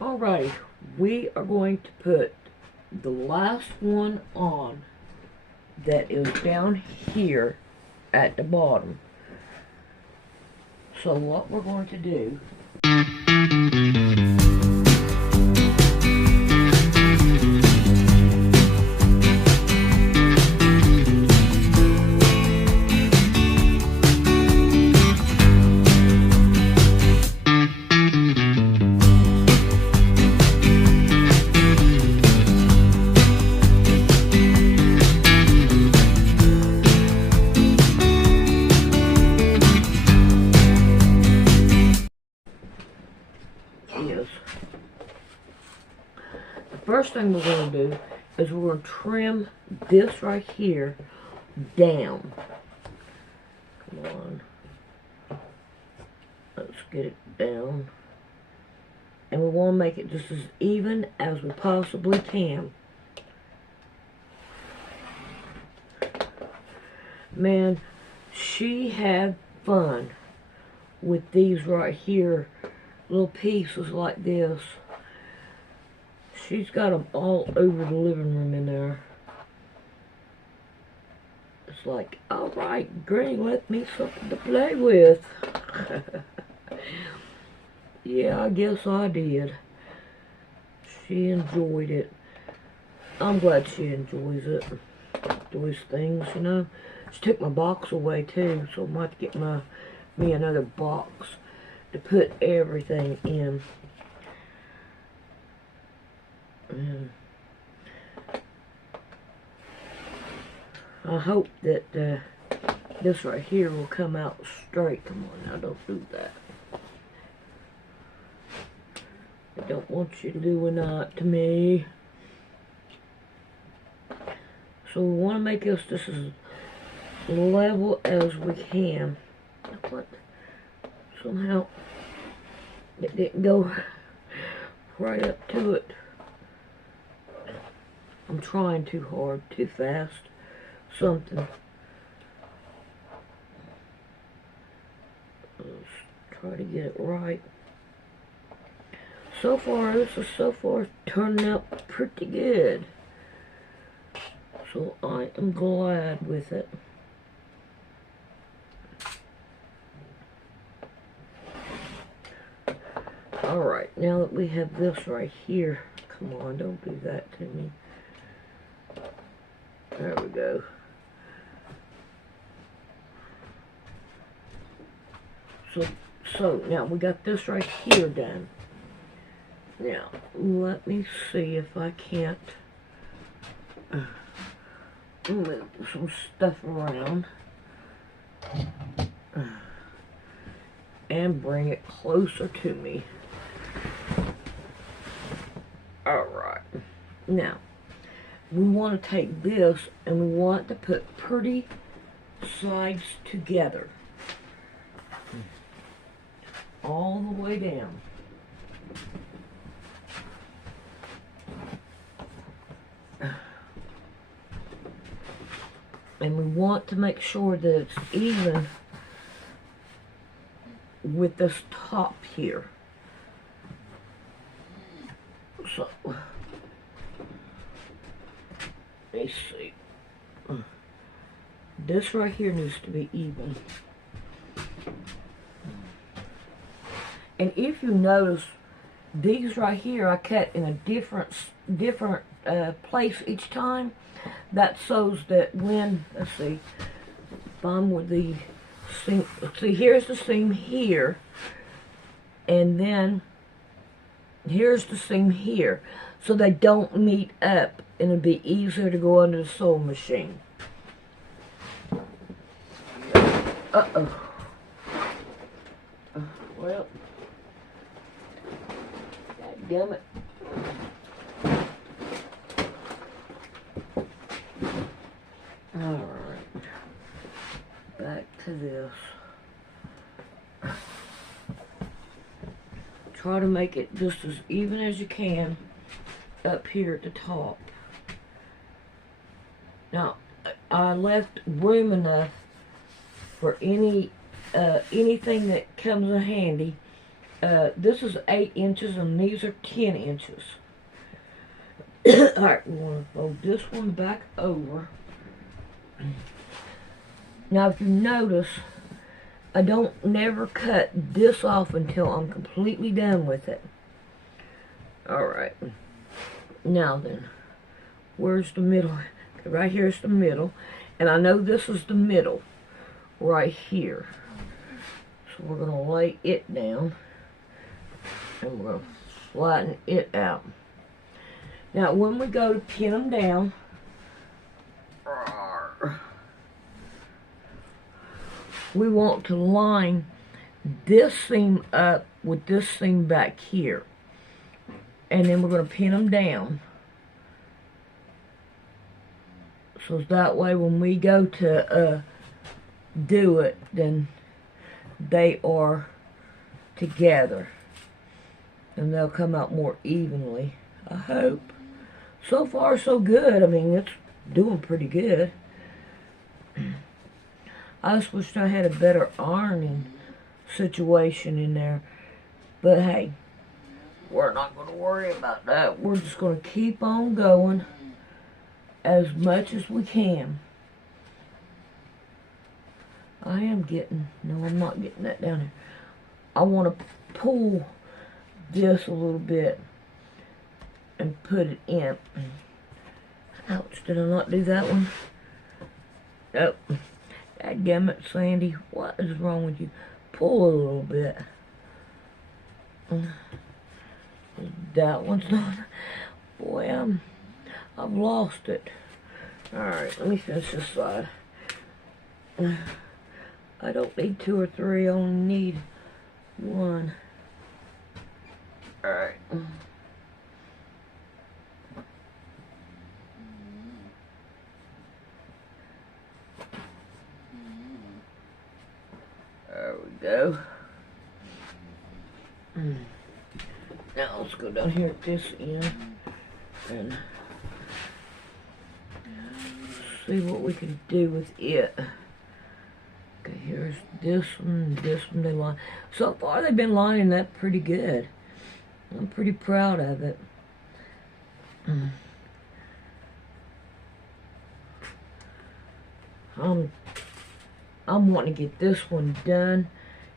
Alright, we are going to put the last one on that is down here at the bottom. So what we're going to do is, the first thing we're going to do is we're going to trim this right here down. Come on. Let's get it down. And we want to make it just as even as we possibly can. Man, she had fun with these right here, little pieces like this. She's got them all over the living room in there. It's like, alright, Granny left me something to play with. Yeah, I guess I did. She enjoyed it. I'm glad she enjoys it. Enjoys things, you know. She took my box away too, so I might get me another box to put everything in. And I hope that this right here will come out straight. Come on now, don't do that. I don't want you doing that to me. So we want to make this just as level as we can. But somehow it didn't go right up to it. I'm trying too hard, too fast. Something. Let's try to get it right. So far, this is turning out pretty good. So I am glad with it. Alright, now that we have this right here, come on, don't do that to me. There we go. So now we got this right here done. Now, let me see if I can't move some stuff around and bring it closer to me. Alright. Now, we want to take this and we want to put pretty sides together. All the way down. And we want to make sure that it's even with this top here. So, let's see. This right here needs to be even. And if you notice, these right here I cut in a different place each time. That shows that when, let's see, if I'm with the seam, see here's the seam here, and then here's the seam here. So they don't meet up, and it'll be easier to go under the sewing machine. Uh-oh. Well, goddammit. Alright. Back to this. Try to make it just as even as you can up here at the top. Now, I left room enough for anything that comes in handy This is 8 inches and these are 10 inches. Alright, we want to fold this one back over. Now if you notice, I don't never cut this off until I'm completely done with it. Alright. Now then, where's the middle? Right here's the middle. And I know this is the middle. Right here. So we're going to lay it down. And we're going to flatten it out. Now when we go to pin them down, we want to line this seam up with this seam back here. And then we're going to pin them down. So that way when we go to do it, then they are together. And they'll come out more evenly, I hope. So far so good. I mean, it's doing pretty good. I just wish I had a better ironing situation in there. But hey, we're not going to worry about that. We're just going to keep on going as much as we can. I am getting, no, I'm not getting that down here. I want to pull this a little bit and put it in. Ouch, did I not do that one? Nope. Dadgummit, Sandy, what is wrong with you? Pull a little bit. That one's not. Boy, I've lost it. Alright, let me finish this side. I don't need 2 or 3, I only need 1. Alright. There we go. Now let's go down here at this end and see what we can do with it. Okay, here's this one, they line. So far they've been lining up pretty good. I'm pretty proud of it. I'm wanting to get this one done.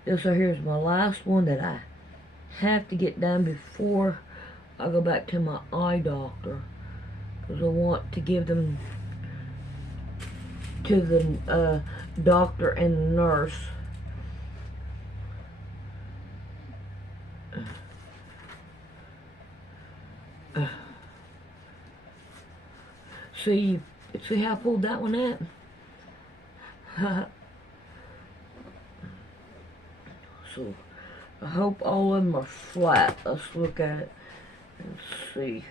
This right here is my last one that I have to get done before I go back to my eye doctor. Because I want to give them to the doctor and the nurse. See how I pulled that one out? So, I hope all of them are flat. Let's look at it and see.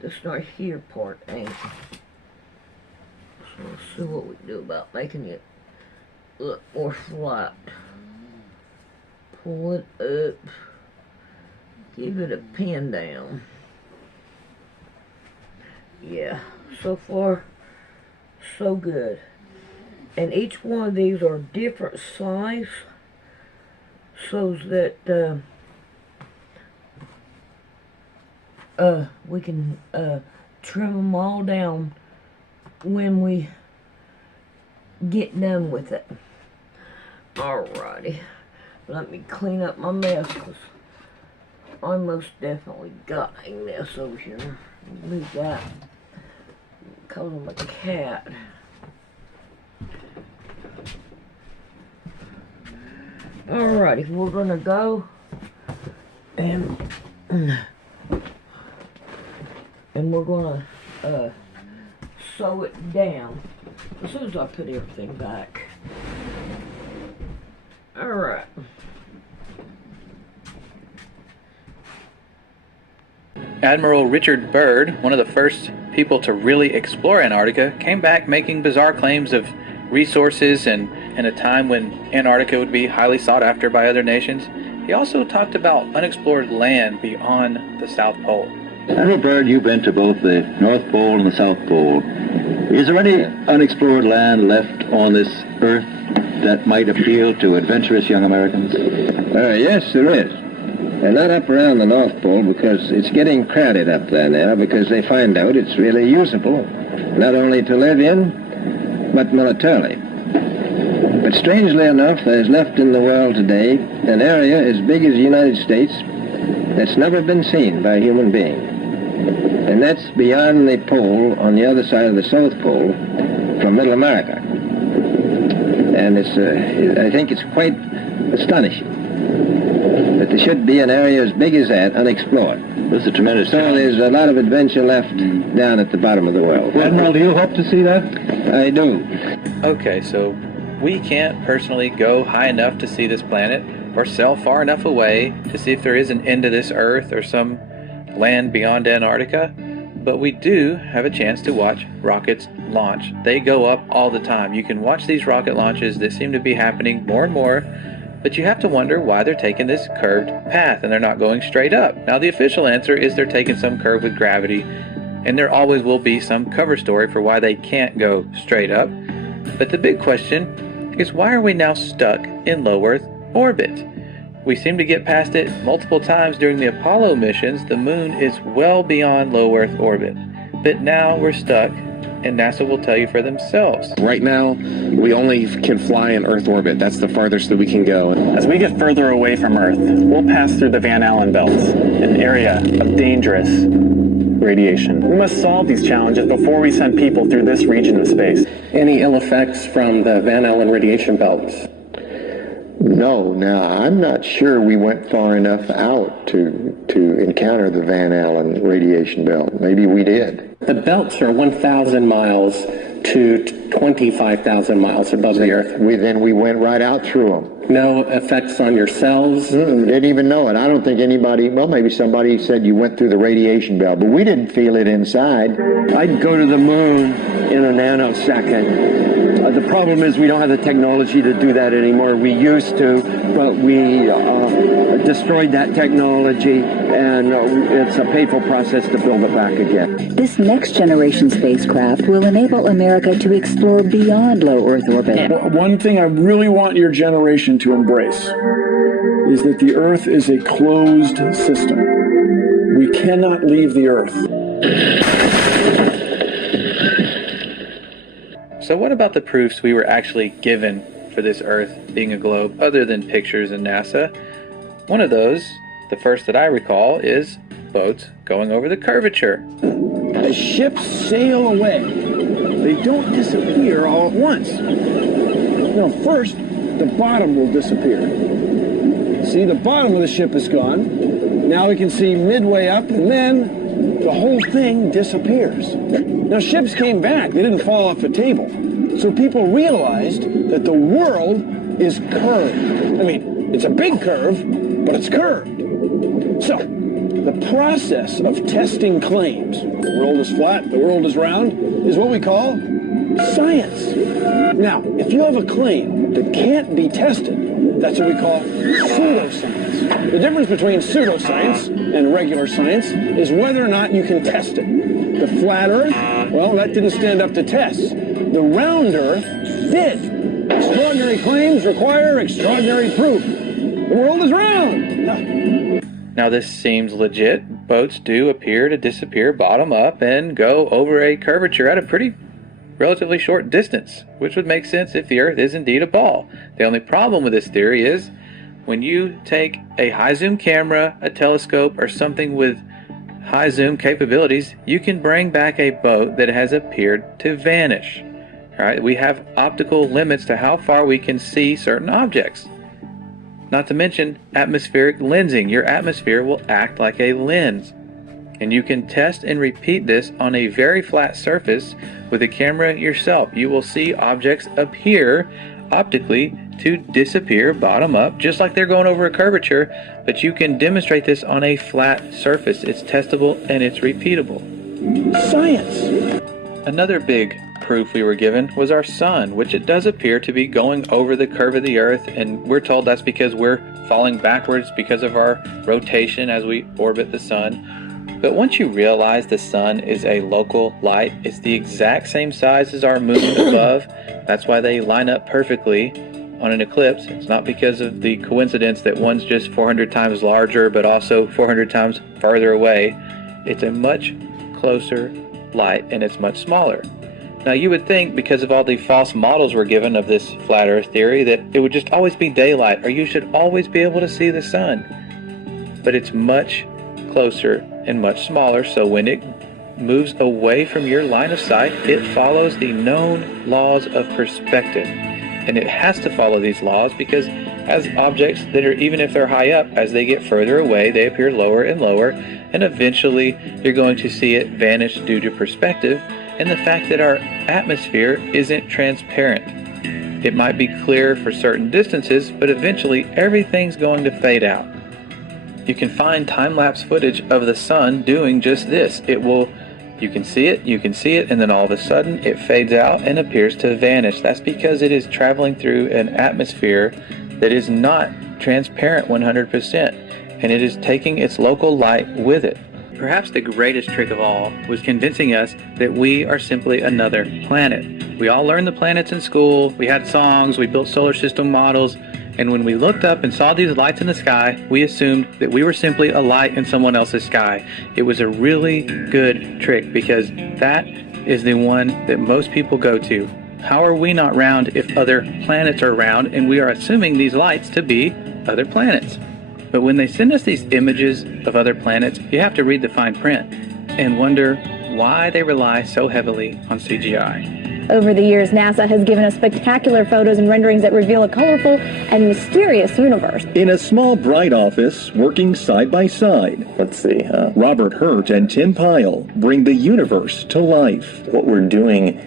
This right here part ain't. So let's see what we can do about making it look more flat. Pull it up. Give it a pin down. Yeah, so far, so good. And each one of these are different size, so that we can trim them all down when we get done with it. Alrighty, let me clean up my mess, because I most definitely got a mess over here. Move that. Call him a cat. Alrighty, we're gonna go and we're gonna sew it down as soon as I put everything back. Alright. Admiral Richard Byrd, one of the first people to really explore Antarctica, came back making bizarre claims of resources and in a time when Antarctica would be highly sought after by other nations. He also talked about unexplored land beyond the South Pole. Admiral Byrd, you've been to both the North Pole and the South Pole. Is there any unexplored land left on this Earth that might appeal to adventurous young Americans? Yes, there is. and not up around the North Pole, because it's getting crowded up there now, because they find out it's really usable, not only to live in, but militarily. But strangely enough, there's left in the world today an area as big as the United States that's never been seen by a human being. And that's beyond the pole on the other side of the South Pole from Middle America. And I think it's quite astonishing that there should be an area as big as that unexplored. This is a tremendous So there's a lot of adventure left down at the bottom of the world. Admiral, do you hope to see that? I do. Okay, so we can't personally go high enough to see this planet or sail far enough away to see if there is an end to this Earth or some land beyond Antarctica, but we do have a chance to watch rockets launch. They go up all the time. You can watch these rocket launches that seem to be happening more and more, but you have to wonder why they're taking this curved path and they're not going straight up. Now, the official answer is they're taking some curve with gravity, and there always will be some cover story for why they can't go straight up. But the big question is, why are we now stuck in low Earth orbit? We seem to get past it multiple times during the Apollo missions. The moon is well beyond low Earth orbit, but now we're stuck, and NASA will tell you for themselves. Right now, we only can fly in Earth orbit. That's the farthest that we can go. As we get further away from Earth, we'll pass through the Van Allen belts, an area of dangerous radiation. We must solve these challenges before we send people through this region of space. Any ill effects from the Van Allen radiation belts? No, now I'm not sure we went far enough out to encounter the Van Allen radiation belt. Maybe we did. The belts are 1,000 miles to 25,000 miles above the Earth. Then we went right out through them. No effects on your cells? Didn't even know it. I don't think anybody, well, maybe somebody said you went through the radiation belt, but we didn't feel it inside. I'd go to the moon in a nanosecond. The problem is we don't have the technology to do that anymore. We used to, but we destroyed that technology, and it's a painful process to build it back again. This next generation spacecraft will enable America to explore beyond low Earth orbit. One thing I really want your generation to embrace is that the Earth is a closed system. We cannot leave the Earth. So what about the proofs we were actually given for this Earth being a globe other than pictures and NASA? One of those, the first that I recall, is boats going over the curvature. As ships sail away, they don't disappear all at once. No, first, the bottom will disappear. See, the bottom of the ship is gone. Now we can see midway up, and then the whole thing disappears. Now, ships came back. They didn't fall off a table. So people realized that the world is curved. I mean, it's a big curve, but it's curved. So, the process of testing claims, the world is flat, the world is round, is what we call science. Now, if you have a claim that can't be tested, that's what we call pseudoscience. The difference between pseudoscience and regular science is whether or not you can test it. The flat Earth, well, that didn't stand up to tests. The round Earth did. Extraordinary claims require extraordinary proof. The world is round. Now this seems legit. Boats do appear to disappear bottom up and go over a curvature at a pretty relatively short distance, which would make sense if the Earth is indeed a ball. The only problem with this theory is when you take a high zoom camera, a telescope, or something with high zoom capabilities, you can bring back a boat that has appeared to vanish. All right, we have optical limits to how far we can see certain objects. Not to mention atmospheric lensing. Your atmosphere will act like a lens. And you can test and repeat this on a very flat surface with a camera yourself. You will see objects appear optically to disappear bottom up, just like they're going over a curvature, but you can demonstrate this on a flat surface. It's testable and it's repeatable. Science. Another big proof we were given was our sun, which it does appear to be going over the curve of the Earth, and we're told that's because we're falling backwards because of our rotation as we orbit the sun. But once you realize the sun is a local light, it's the exact same size as our moon above. That's why they line up perfectly on an eclipse, it's not because of the coincidence that one's just 400 times larger but also 400 times farther away. It's a much closer light and it's much smaller. Now you would think, because of all the false models we're given of this flat earth theory, that it would just always be daylight, or you should always be able to see the sun. But it's much closer and much smaller, so when it moves away from your line of sight, it follows the known laws of perspective. And it has to follow these laws because as objects that are, even if they're high up, as they get further away, they appear lower and lower, and eventually you're going to see it vanish due to perspective and the fact that our atmosphere isn't transparent. It might be clear for certain distances, but eventually everything's going to fade out. You can find time-lapse footage of the sun doing just this. You can see it, and then all of a sudden it fades out and appears to vanish. That's because it is traveling through an atmosphere that is not transparent 100%, and it is taking its local light with it. Perhaps the greatest trick of all was convincing us that we are simply another planet. We all learned the planets in school, we had songs, we built solar system models, and when we looked up and saw these lights in the sky, we assumed that we were simply a light in someone else's sky. It was a really good trick because that is the one that most people go to. How are we not round if other planets are round and we are assuming these lights to be other planets? But when they send us these images of other planets, you have to read the fine print and wonder why they rely so heavily on CGI. Over the years, NASA has given us spectacular photos and renderings that reveal a colorful and mysterious universe. In a small, bright office, working side by side, Robert Hurt and Tim Pyle bring the universe to life. What we're doing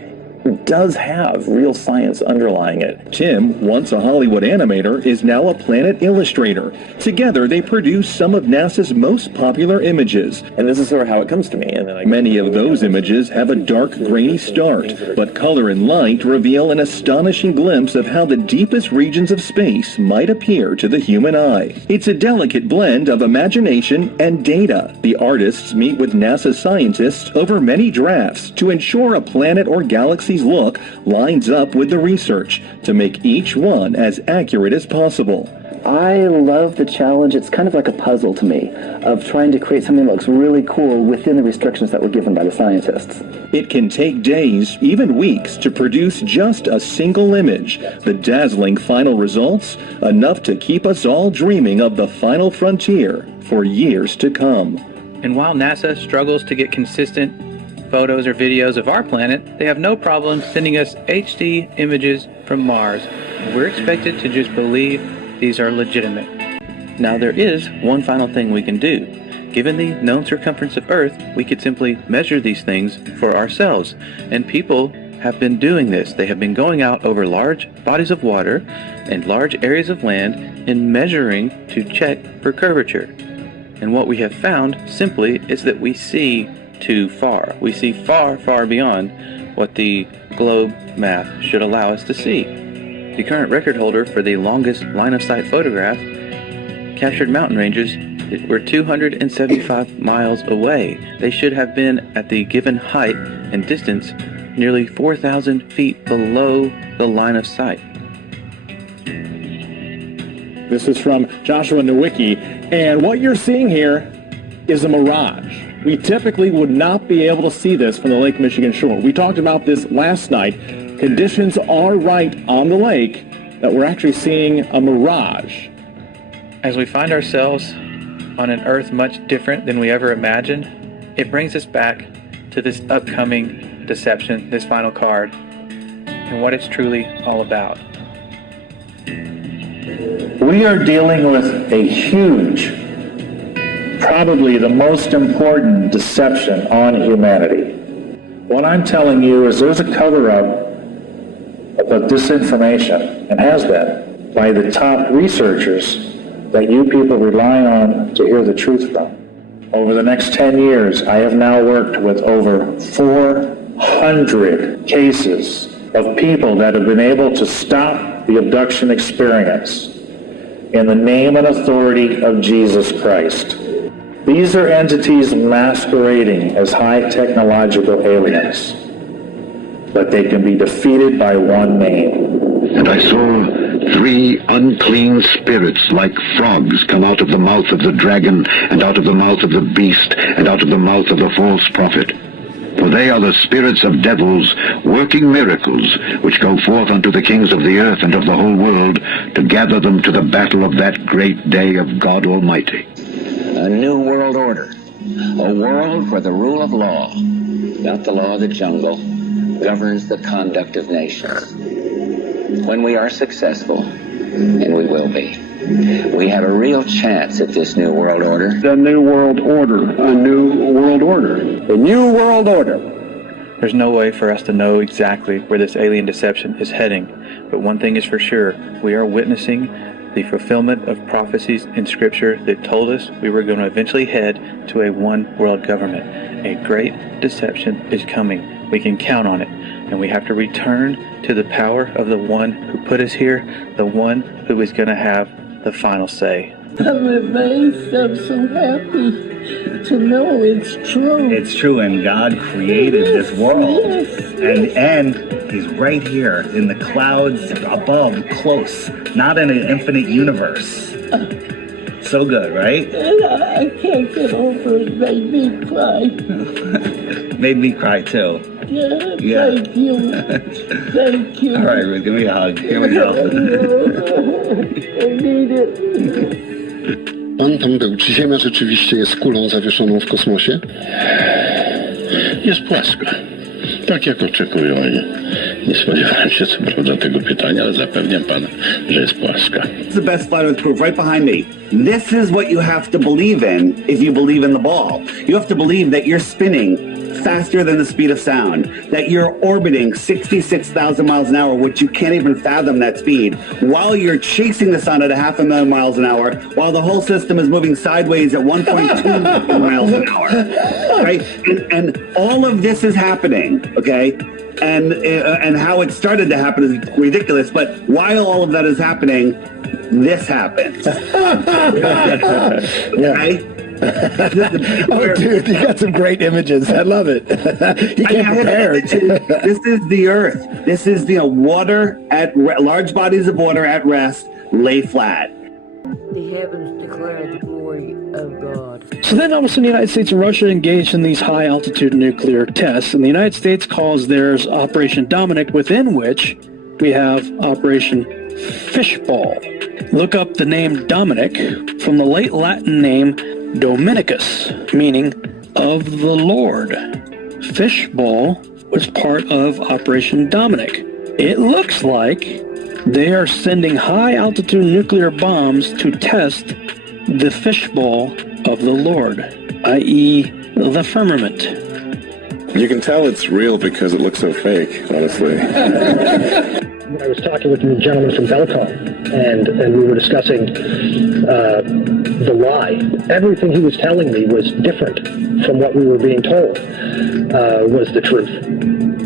does have real science underlying it. Tim, once a Hollywood animator, is now a Planet illustrator. Together, they produce some of NASA's most popular images. And this is sort of how it comes to me. And then many of those images have a dark, grainy start, but color and light reveal an astonishing glimpse of how the deepest regions of space might appear to the human eye. It's a delicate blend of imagination and data. The artists meet with NASA scientists over many drafts to ensure a planet or galaxy look lines up with the research to make each one as accurate as possible. I love the challenge. It's kind of like a puzzle to me of trying to create something that looks really cool within the restrictions that were given by the scientists. It can take days, even weeks, to produce just a single image. The dazzling final results, enough to keep us all dreaming of the final frontier for years to come. And while NASA struggles to get consistent photos or videos of our planet, they have no problem sending us HD images from Mars. We're expected to just believe these are legitimate. Now there is one final thing we can do. Given the known circumference of Earth, we could simply measure these things for ourselves. And people have been doing this. They have been going out over large bodies of water and large areas of land and measuring to check for curvature. And what we have found simply is that we see too far. We see far, far beyond what the globe math should allow us to see. The current record holder for the longest line-of-sight photograph captured mountain ranges that were 275 miles away. They should have been at the given height and distance nearly 4,000 feet below the line of sight. This is from Joshua Nowicki, and what you're seeing here is a mirage. We typically would not be able to see this from the Lake Michigan shore. We talked about this last night. Conditions are right on the lake that we're actually seeing a mirage. As we find ourselves on an Earth much different than we ever imagined, it brings us back to this upcoming deception, this final card, and what it's truly all about. We are dealing with a huge, probably the most important deception on humanity. What I'm telling you is there's a cover-up of disinformation, and has been, by the top researchers that you people rely on to hear the truth from. Over the next 10 years, I have now worked with over 400 cases of people that have been able to stop the abduction experience in the name and authority of Jesus Christ. These are entities masquerading as high technological aliens, but they can be defeated by one name. And I saw 3 unclean spirits like frogs come out of the mouth of the dragon, and out of the mouth of the beast, and out of the mouth of the false prophet. For they are the spirits of devils, working miracles, which go forth unto the kings of the earth and of the whole world, to gather them to the battle of that great day of God Almighty. A new world order. A world where the rule of law, not the law of the jungle, governs the conduct of nations. When we are successful, and we will be, we have a real chance at this new world order. The new world order. A new world order. The new world order. There's no way for us to know exactly where this alien deception is heading, but one thing is for sure, we are witnessing the fulfillment of prophecies in Scripture that told us we were going to eventually head to a one world government. A great deception is coming. We can count on it, and we have to return to the power of the one who put us here, the one who is going to have the final say. I'm amazed. I'm so happy to know it's true. It's true, and God created this world. Yes. And He's right here in the clouds above, close, not in an infinite universe. So good, right? And I can't get over it. It made me cry. Made me cry too. Yeah. Thank you. Thank you. All right, Ruth, give me a hug. Here we go. I need it. Pan tam był. Czy Ziemia rzeczywiście jest kulą zawieszoną w kosmosie? Jest płaska. Tak jak oczekują. Nie spodziewałem się co prawda tego pytania, ale zapewniam pana, że jest płaska. It's the best flat earth proof right behind me. This is what you have to believe in if you believe in the ball. You have to believe that you're spinning faster than the speed of sound, that you're orbiting 66,000 miles an hour, which you can't even fathom that speed, while you're chasing the sun at 500,000 miles an hour, while the whole system is moving sideways at 1.2 miles an hour, right? And all of this is happening, okay? And how it started to happen is ridiculous, but while all of that is happening, this happens. Okay? Oh, dude, you got some great images. I love it. You came prepared. This is the Earth. This is the water at large bodies of water at rest lay flat. The heavens declare the glory of God. So then all of a sudden the United States and Russia engaged in these high-altitude nuclear tests, and the United States calls theirs Operation Dominic, within which we have Operation Fishball. Look up the name Dominic from the late Latin name Dominicus, meaning of the Lord. Fishball was part of Operation Dominic. It looks like they are sending high-altitude nuclear bombs to test the fishbowl of the Lord, i.e. the firmament. You can tell it's real because it looks so fake, honestly. I was talking with a gentleman from Belcom, and we were discussing the lie. Everything he was telling me was different from what we were being told was the truth.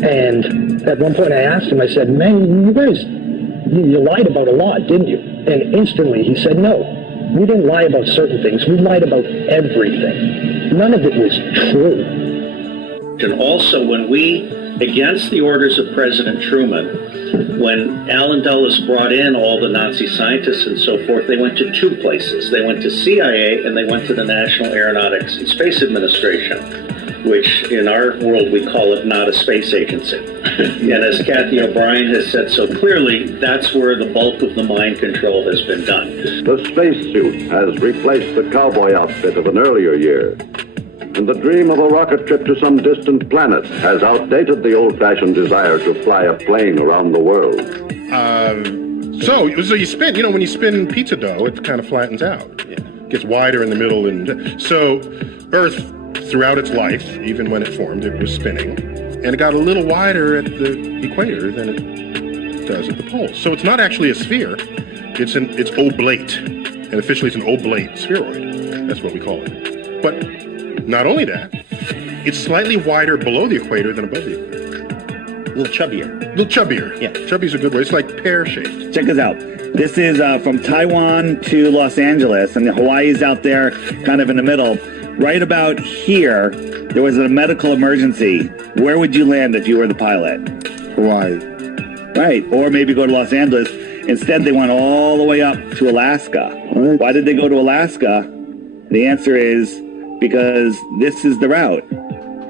And at one point I asked him, I said, man, you guys, you lied about a lot, didn't you? And instantly he said, no, we didn't lie about certain things. We lied about everything. None of it was true. And also, when we, against the orders of President Truman, when Alan Dulles brought in all the Nazi scientists and so forth, they went to two places. They went to CIA and they went to the National Aeronautics and Space Administration, which in our world we call it not a space agency. And as Kathy O'Brien has said so clearly, that's where the bulk of the mind control has been done. The spacesuit has replaced the cowboy outfit of an earlier year. And the dream of a rocket trip to some distant planet has outdated the old-fashioned desire to fly a plane around the world. So you spin, when you spin pizza dough, it kind of flattens out. Yeah. Gets wider in the middle. And so Earth, throughout its life, even when it formed, it was spinning. And it got a little wider at the equator than it does at the poles. So it's not actually a sphere. It's oblate. And officially it's an oblate spheroid. That's what we call it. But not only that, it's slightly wider below the equator than above the equator. A little chubbier. A little chubbier. Yeah. Chubby's a good word. It's like pear-shaped. Check this out. This is from Taiwan to Los Angeles, and Hawaii's out there kind of in the middle. Right about here, there was a medical emergency. Where would you land if you were the pilot? Hawaii. Right. Or maybe go to Los Angeles. Instead, they went all the way up to Alaska. Why did they go to Alaska? The answer is because this is the route.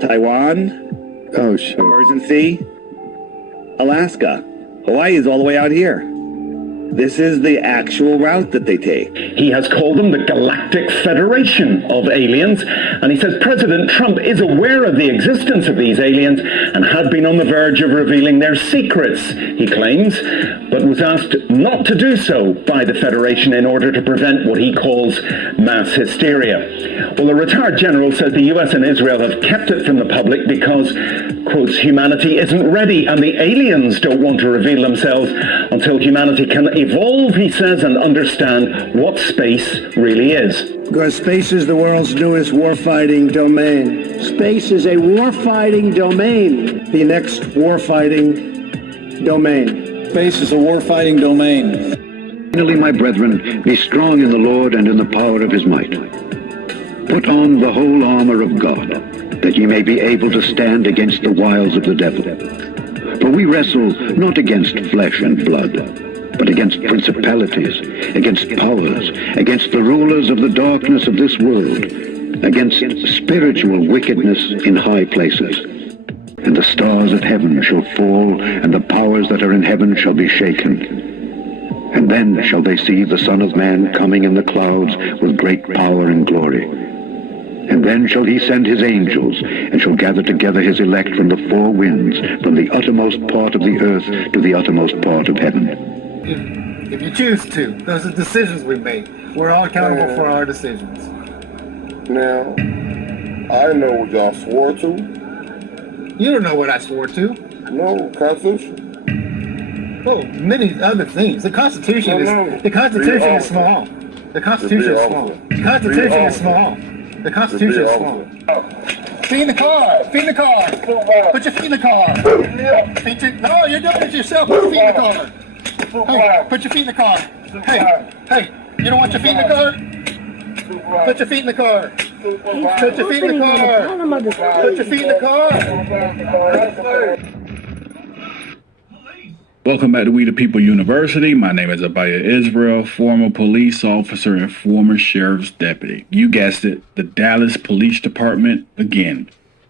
Taiwan, emergency, Alaska. Hawaii is all the way out here. This is the actual route that they take. He has called them the Galactic Federation of Aliens, and he says President Trump is aware of the existence of these aliens and had been on the verge of revealing their secrets, he claims, but was asked not to do so by the Federation in order to prevent what he calls mass hysteria. Well, the retired general says the US and Israel have kept it from the public because, quotes, humanity isn't ready and the aliens don't want to reveal themselves until humanity can evolve, he says, and understand what space really is. Because space is the world's newest warfighting domain. Space is a warfighting domain. The next warfighting domain. Space is a warfighting domain. Finally, my brethren, be strong in the Lord and in the power of his might. Put on the whole armor of God, that ye may be able to stand against the wiles of the devil. For we wrestle not against flesh and blood, but against principalities, against powers, against the rulers of the darkness of this world, against spiritual wickedness in high places. And the stars of heaven shall fall, and the powers that are in heaven shall be shaken. And then shall they see the Son of Man coming in the clouds with great power and glory. And then shall he send his angels, and shall gather together his elect from the four winds, from the uttermost part of the earth to the uttermost part of heaven. If you choose to, those are decisions we make. We're all accountable for our decisions. Now, I know what y'all swore to. You don't know what I swore to. No, Constitution. Oh, many other things. The Constitution is the Constitution is small. The Constitution is small. The Constitution is small. The Constitution is small. Feet in the car. Feet in the car. Put your feet in the car. No, you're doing it yourself. Put your feet in the car. Hey, put your feet in the car. Hey, you don't want your feet in the car? Put your feet in the car. Put your feet in the car. Put your feet in the car. Welcome back to We the People University. My name is Abaya Israel, former police officer and former sheriff's deputy. You guessed it, the Dallas Police Department again.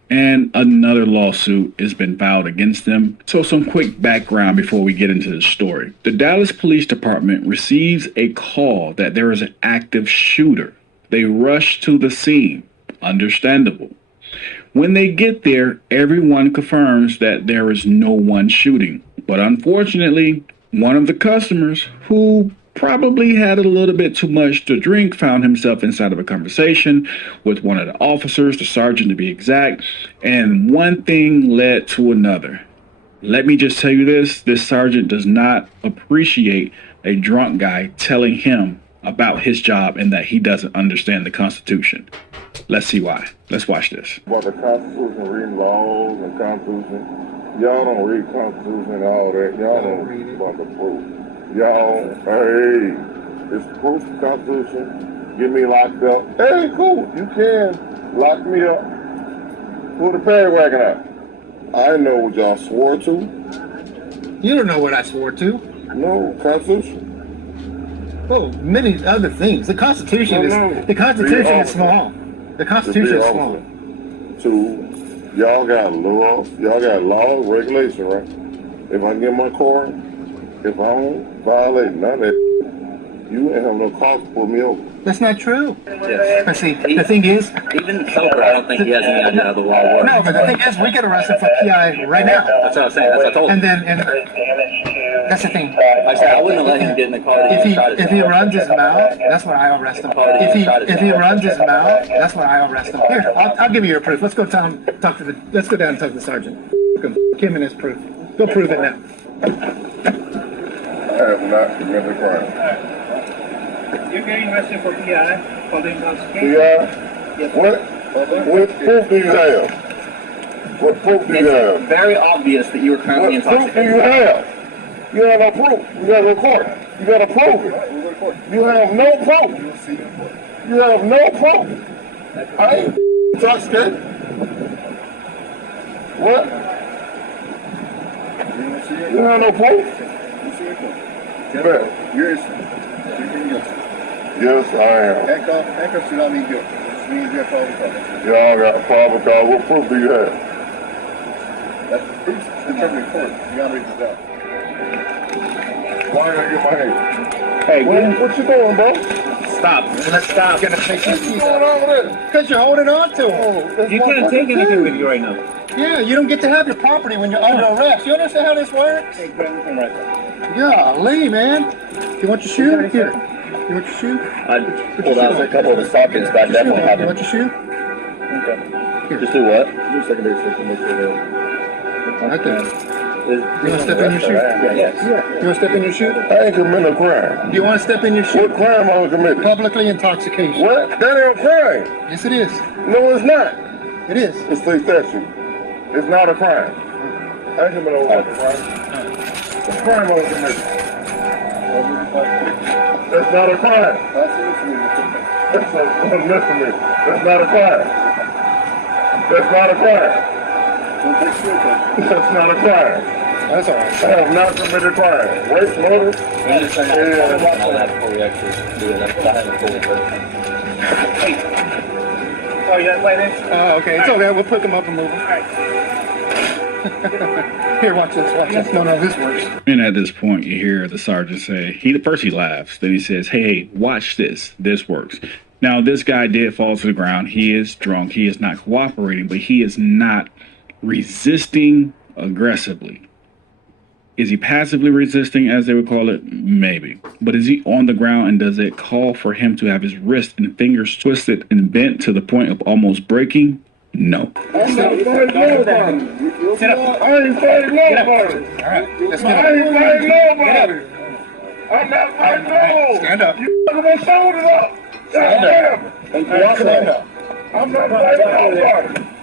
And another lawsuit has been filed against them. So some quick background before we get into the story. The Dallas Police Department receives a call that there is an active shooter. They rush to the scene. Understandable. When they get there, everyone confirms that there is no one shooting. But unfortunately, one of the customers, who probably had a little bit too much to drink, found himself inside of a conversation with one of the officers, the sergeant to be exact, and one thing led to another. Let me just tell you this sergeant does not appreciate a drunk guy telling him about his job and that he doesn't understand the Constitution. Let's see why. Let's watch this. About the Constitution, reading laws and Constitution. Y'all don't read Constitution and all that. Y'all don't read about the proof. Y'all, hey, it's proof of Constitution. Get me locked up. Hey, cool. You can lock me up. Pull the paddy wagon out. I know what y'all swore to. You don't know what I swore to. No, Constitution. Oh, many other things. The Constitution is small. The Constitution is small. Two, y'all got laws, regulation, right? If I get my car, if I don't violate none of that, you ain't have no cause to pull me over. That's not true. Yes. But see, the thing is, even sober, I don't think he has any idea how the law works. No, but the thing is, we get arrested for PI right now. That's what I was saying. That's what I told him. And that's the thing. I said I wouldn't have let him get in the car. If he runs his mouth, that's when I arrest him. If he runs his mouth, that's when I arrest him. Here, I'll give you your proof. Let's go down and talk to the sergeant. Give him his proof. Go prove it now. I have not committed a crime. You're getting arrested for PI, for the intoxication. PI? Yes. What proof do you have? What proof do you have? It's very obvious that you were currently intoxicated. What proof do you have? You have no proof. You got to record it. You got to prove it. You have no proof. You have no proof. I ain't intoxicated. What? You have no proof? Bet. You're innocent. Yes, I am. Handcuffs do not mean guilty. It means you have probable cause. Yeah, I got probable cause. What proof do you have? That's proof determined in court. You gotta read this out. Why did I get my hand? Hey, what you doing, bro? Stop. Stop. You're gonna take these keys What's going on with it? because you're holding on to them. You can't take anything with you right now. Yeah, you don't get to have your property when you're under arrest. You understand how this works? Hey, grab everything right there. Golly, man. You want your shoe? Here. You want your shoe? I pulled out a couple of the sockets, but I definitely have You it. want your shoe? Okay. Just do what? Do secondary search to make sure they're right there. You want to step in your shoe? Yes. You want to step in your shoe? I ain't committing a crime. Do you want to step in your shoe? What crime I was committing? Publicly intoxication. What? That ain't a crime. Yes, it is. No, it's not. It is. It's state statute. It's not a crime. I ain't committing a crime. What crime I was committing? That's not a crime. That's listen to me. That's not a crime. That's not a crime. That's not a crime. That's all right. I have not committed a crime. Wait, motive. All that before we actually do it. I haven't fully heard. Oh, you gotta play this? Okay, it's okay. We'll pick them up and move them. Here, watch this. Watch this. No, this works. And at this point, you hear the sergeant say, he laughs. Then he says, hey, watch this. This works. Now, this guy did fall to the ground. He is drunk. He is not cooperating, but he is not resisting aggressively. Is he passively resisting, as they would call it? Maybe. But is he on the ground, and does it call for him to have his wrists and fingers twisted and bent to the point of almost breaking? No. I'm not fighting nobody. Sit up. I ain't fighting nobody. All right. Let's I get ain't up. fighting nobody. I'm not fighting nobody. Stand up. You fucking my shoulders up. Stand up. Stand up. Stand up. I'm not fighting nobody.